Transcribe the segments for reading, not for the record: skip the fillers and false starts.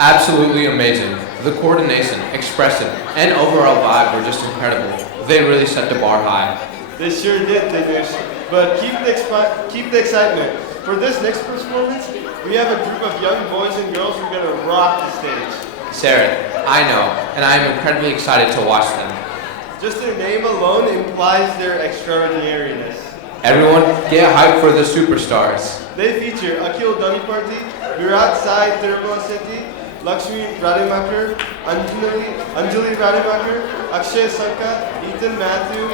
Absolutely amazing. The coordination, expression, and overall vibe were just incredible. They really set the bar high. They sure did, Dinesh. But keep the excitement. For this next performance, we have a group of young boys and girls who are going to rock the stage. Sarah, I know, and I am incredibly excited to watch them. Just their name alone implies their extraordinariness. Everyone, get hyped for the superstars. They feature Akhil Daniparti, Virat Sai Tirupati, Lakshmi Radimakar, Anjali Radimakar, Akshay Sanka, Ethan Matthew,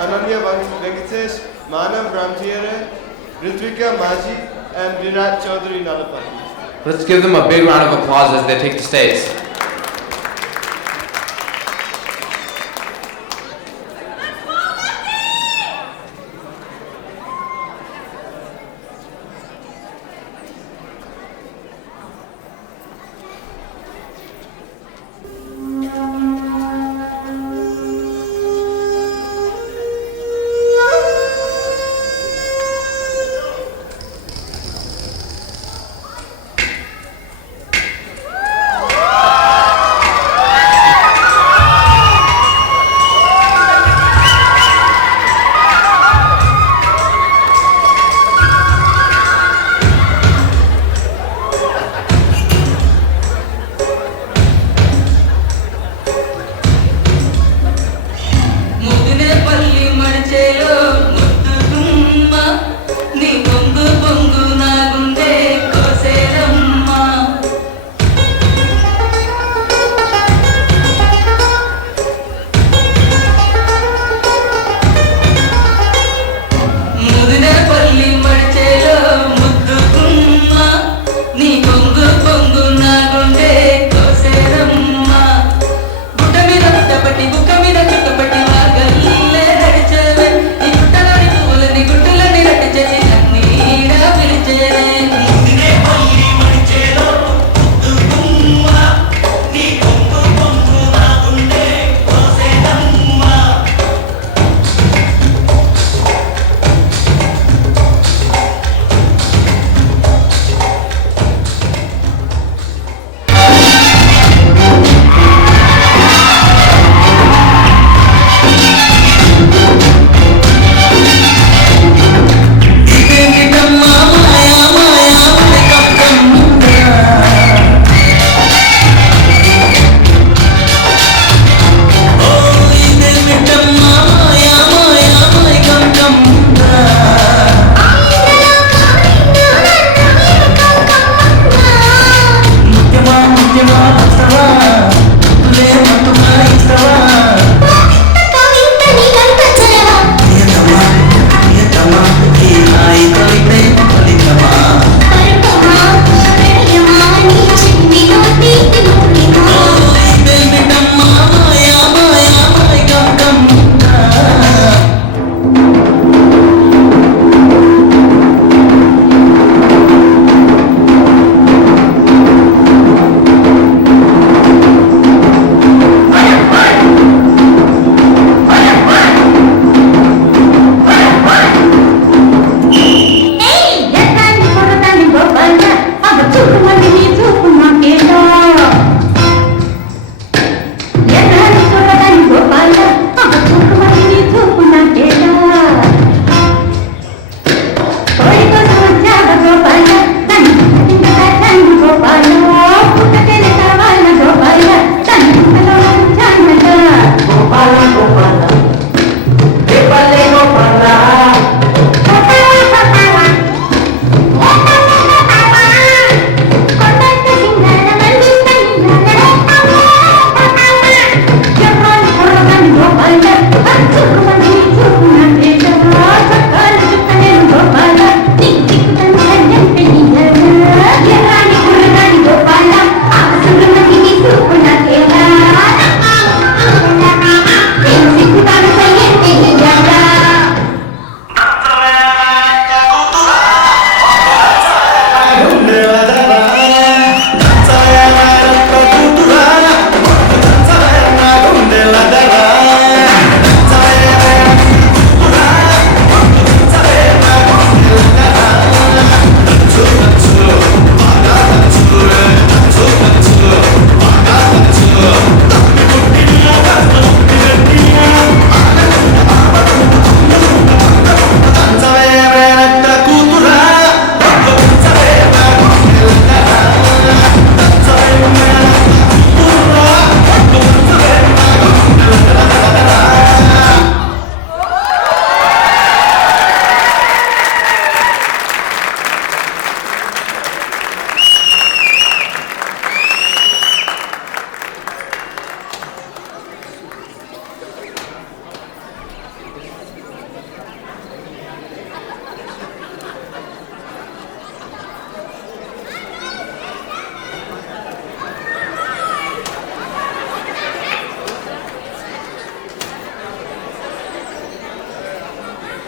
Ananya Venkatesh, Manav Ramtiere, Ritvika Maji, and Virat Chaudhary Nalapati. Let's give them a big round of applause as they take the stage.